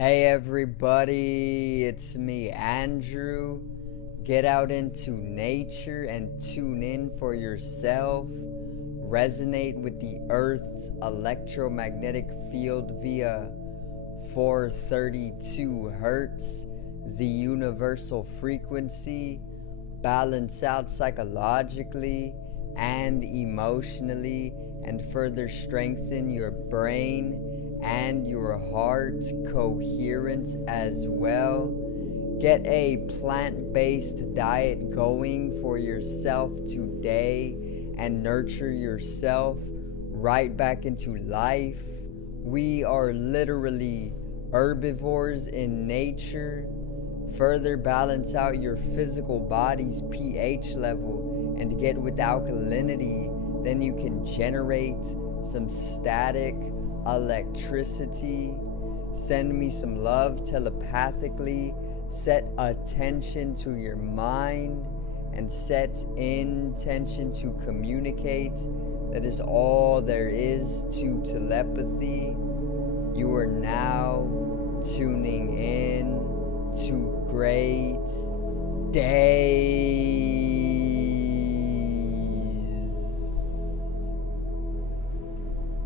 Hey everybody, it's me, Andrew. Get out into nature and tune in for yourself. Resonate with the Earth's electromagnetic field via 432 hertz, the universal frequency. Balance out psychologically and emotionally, and further strengthen your brain and your heart coherence as well. Get a plant-based diet going for yourself today and nurture yourself right back into life. We are literally herbivores in nature. Further balance out your physical body's pH level and get with alkalinity. Then you can generate some static electricity. Send me some love telepathically. Set attention to your mind and set intention to communicate. That is all there is to telepathy. You are now tuning in to great days.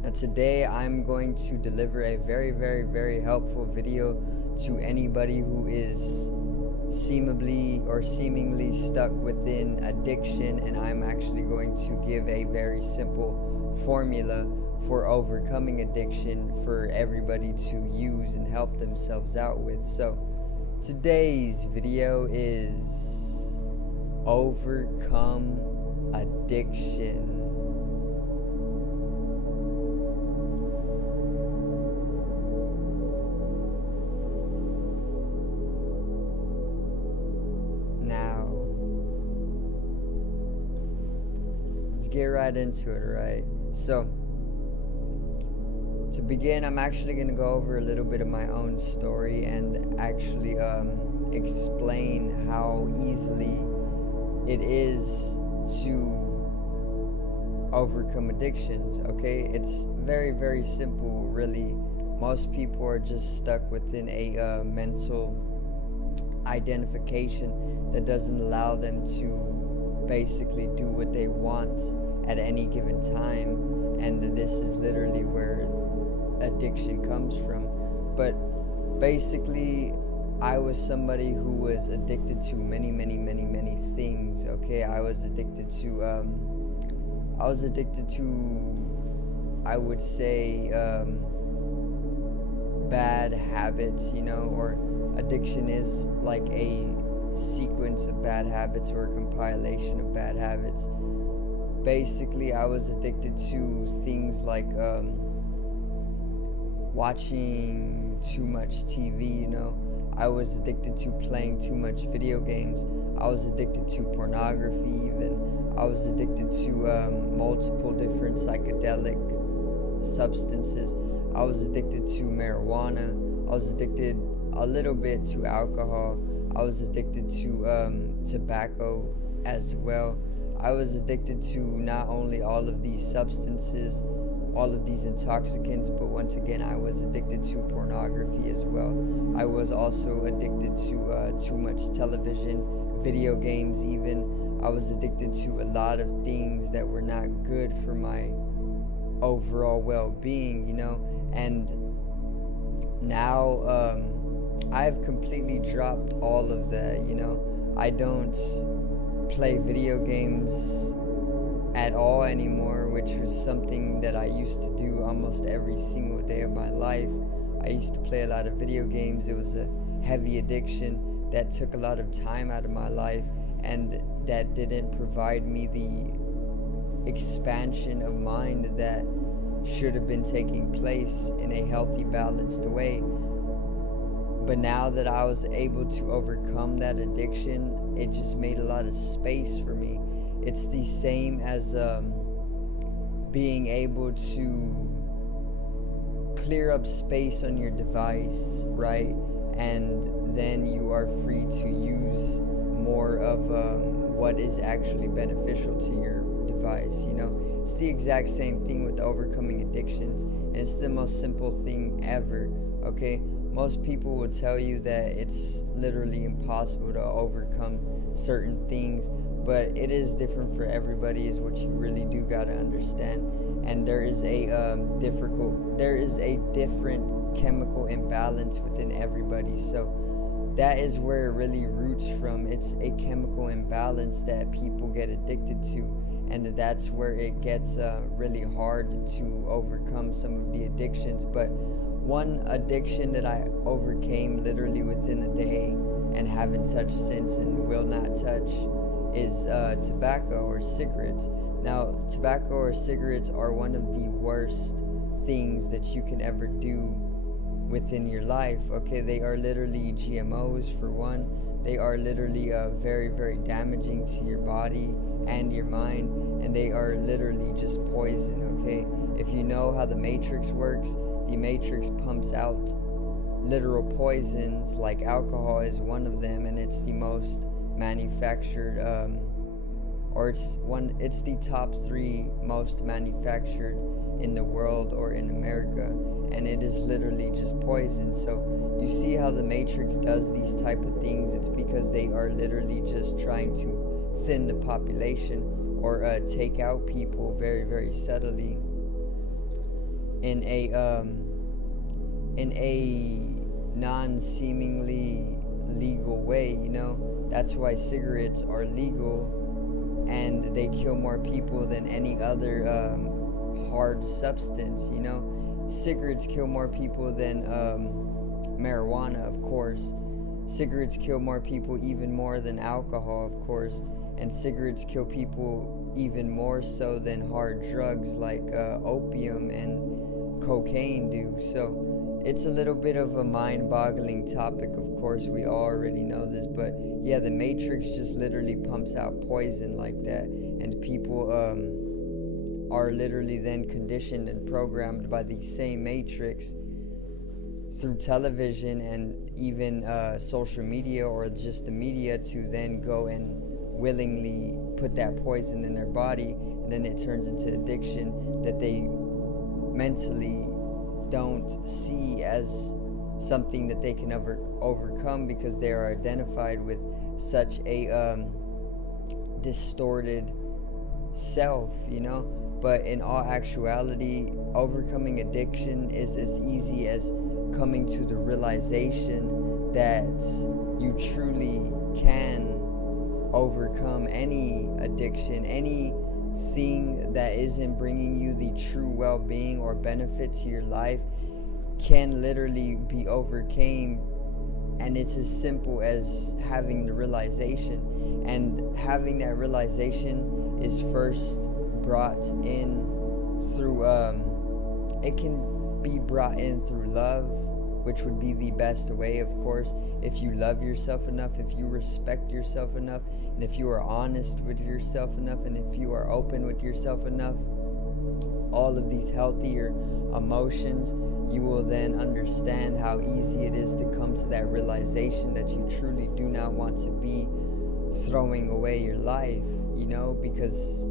Now today I'm going to deliver a very helpful video to anybody who is seemingly stuck within addiction, and I'm actually going to give a very simple formula for overcoming addiction for everybody to use and help themselves out with. So today's video is overcome addiction. Now, let's get right into it, right? So, to begin, I'm actually going to go over a little bit of my own story and actually explain how easily it is to overcome addictions, okay? It's very simple, really. Most people are just stuck within a mental identification that doesn't allow them to basically do what they want at any given time, and this is literally where addiction comes from. But basically, I was somebody who was addicted to many things, okay? I was addicted to I would say bad habits, you know, or addiction is like a sequence of bad habits or a compilation of bad habits. Basically, I was addicted to things like watching too much TV, you know. I was addicted to playing too much video games. I was addicted to pornography even. I was addicted to multiple different psychedelic substances. I was addicted to marijuana. I was addicted a little bit to alcohol. I was addicted to tobacco as well. I was addicted to not only all of these substances, all of these intoxicants, but once again, I was addicted to pornography as well. I was also addicted to too much television, video games even. I was addicted to a lot of things that were not good for my overall well-being, you know. And now I've completely dropped all of that, you know. I don't play video games at all anymore, which was something that I used to do almost every single day of my life. I used to play a lot of video games. It was a heavy addiction that took a lot of time out of my life, and that didn't provide me the expansion of mind that should have been taking place in a healthy, balanced way. But now that I was able to overcome that addiction, it just made a lot of space for me. It's the same as being able to clear up space on your device, right? And then you are free to use more of what is actually beneficial to your device, you know? It's the exact same thing with overcoming addictions, and it's the most simple thing ever, okay? Most people will tell you that it's literally impossible to overcome certain things, but it is different for everybody, is what you really do gotta understand. And there is a different chemical imbalance within everybody. So that is where it really roots from. It's a chemical imbalance that people get addicted to, and that's where it gets really hard to overcome some of the addictions. But one addiction that I overcame literally within a day and haven't touched since and will not touch is tobacco or cigarettes. Now, tobacco or cigarettes are one of the worst things that you can ever do within your life, okay? They are literally GMOs, for one. They are literally very, very damaging to your body and your mind, and they are literally just poison, okay? If you know how the Matrix works, the Matrix pumps out literal poisons, like alcohol is one of them, and it's the most manufactured, it's the top 3 most manufactured in the world or in America, and it is literally just poison. So you see how the Matrix does these type of things. It's because they are literally just trying to thin the population, or take out people very, very subtly in a non-seemingly legal way, you know. That's why cigarettes are legal, and they kill more people than any other hard substance, you know. Cigarettes kill more people than marijuana, of course. Cigarettes kill more people, even more than alcohol, of course. And cigarettes kill people even more so than hard drugs like opium and cocaine do. So it's a little bit of a mind-boggling topic, of course. We already know this, but yeah, the Matrix just literally pumps out poison like that, and people are literally then conditioned and programmed by the same Matrix through television and even social media or just the media to then go and willingly put that poison in their body, and then it turns into addiction that they mentally don't see as something that they can overcome, because they are identified with such a distorted self, you know. But in all actuality, overcoming addiction is as easy as coming to the realization that you truly can overcome any addiction, anything that isn't bringing you the true well-being or benefit to your life can literally be overcame. And it's as simple as having the realization, and having that realization is first brought in through it can be brought in through love, which would be the best way, of course. If you love yourself enough, if you respect yourself enough, and if you are honest with yourself enough, and if you are open with yourself enough, all of these healthier emotions, you will then understand how easy it is to come to that realization that you truly do not want to be throwing away your life, you know, because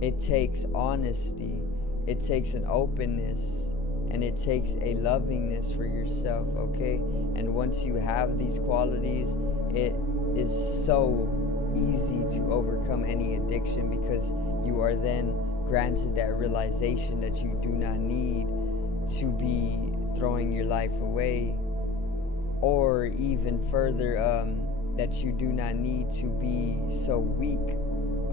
it takes honesty, it takes an openness, and it takes a lovingness for yourself, okay? And once you have these qualities, it is so easy to overcome any addiction, because you are then granted that realization that you do not need to be throwing your life away, or even further, that you do not need to be so weak,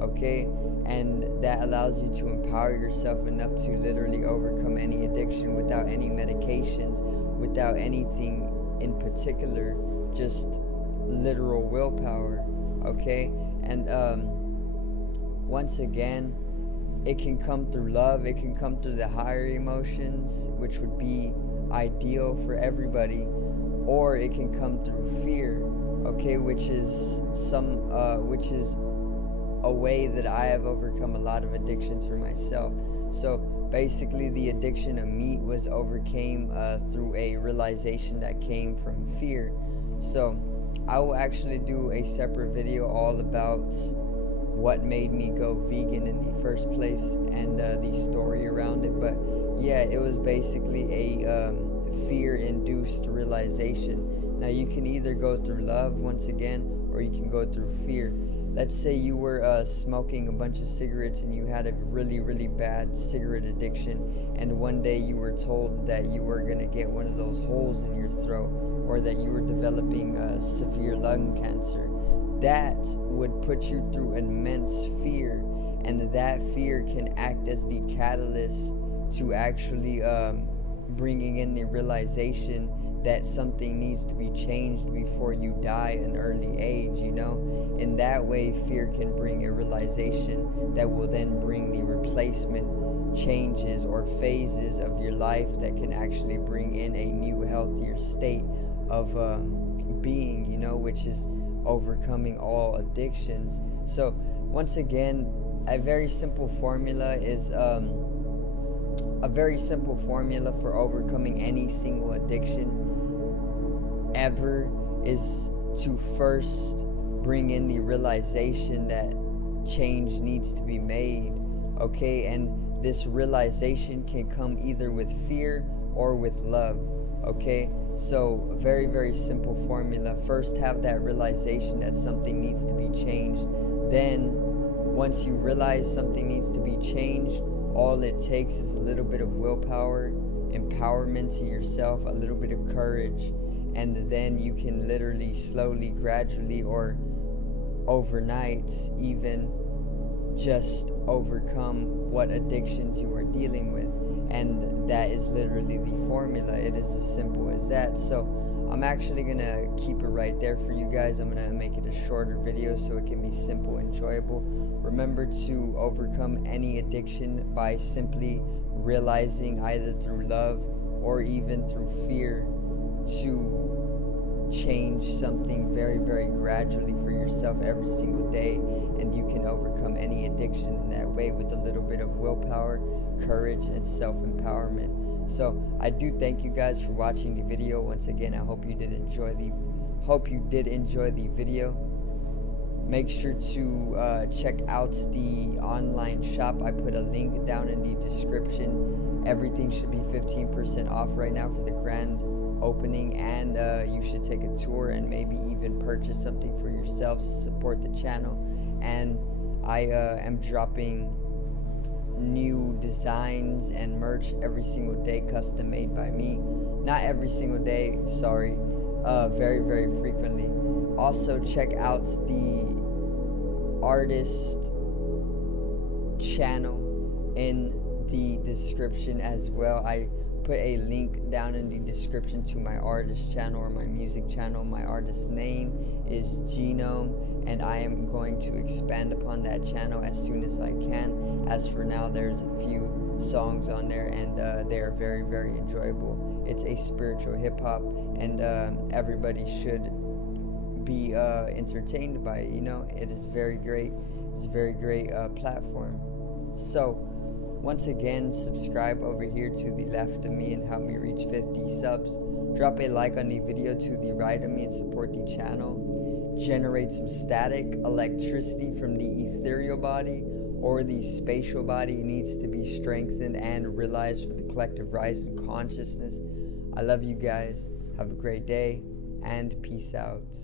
okay? And that allows you to empower yourself enough to literally overcome any addiction without any medications, without anything in particular, just literal willpower, okay? And once again, it can come through love, it can come through the higher emotions, which would be ideal for everybody, or it can come through fear, okay, which is a way that I have overcome a lot of addictions for myself. So basically, the addiction of meat was overcame through a realization that came from fear. So I will actually do a separate video all about what made me go vegan in the first place and the story around it. But yeah, it was basically a fear-induced realization. Now you can either go through love once again, or you can go through fear. Let's say you were smoking a bunch of cigarettes and you had a really, really bad cigarette addiction, and one day you were told that you were going to get one of those holes in your throat, or that you were developing severe lung cancer. That would put you through immense fear, and that fear can act as the catalyst to actually bringing in the realization that something needs to be changed before you die at an early age, you know? In that way, fear can bring a realization that will then bring the replacement changes or phases of your life that can actually bring in a new, healthier state of being, you know, which is overcoming all addictions. So, once again, a very simple formula is for overcoming any single addiction ever is to first bring in the realization that change needs to be made, okay? And this realization can come either with fear or with love, okay? So very, very simple formula. First, have that realization that something needs to be changed. Then once you realize something needs to be changed, all it takes is a little bit of willpower, empowerment to yourself, a little bit of courage, and then you can literally slowly, gradually, or overnight even just overcome what addictions you were dealing with. And that is literally the formula. It is as simple as that. So I'm actually gonna keep it right there for you guys. I'm gonna make it a shorter video so it can be simple, enjoyable. Remember to overcome any addiction by simply realizing, either through love or even through fear, to change something very, very gradually for yourself every single day, and you can overcome any addiction in that way with a little bit of willpower, courage, and self-empowerment. So I do thank you guys for watching the video. Once again, I hope you did enjoy the video. Make sure to check out the online shop. I put a link down in the description. Everything should be 15% off right now for the grand opening, and you should take a tour and maybe even purchase something for yourselves to support the channel. And I am dropping new designs and merch every single day, custom made by me. Not every single day, sorry, very, very frequently. Also check out the artist channel in the description as well. I put a link down in the description to my artist channel or my music channel. My artist name is Genome, and I am going to expand upon that channel as soon as I can. As for now, there's a few songs on there, and they are very, very enjoyable. It's a spiritual hip-hop, and everybody should be entertained by it. You know, it is very great. It's a very great platform. So once again, subscribe over here to the left of me and help me reach 50 subs. Drop a like on the video to the right of me and support the channel. Generate some static electricity from the ethereal body, or the spatial body needs to be strengthened and realized for the collective rise in consciousness. I love you guys. Have a great day, and peace out.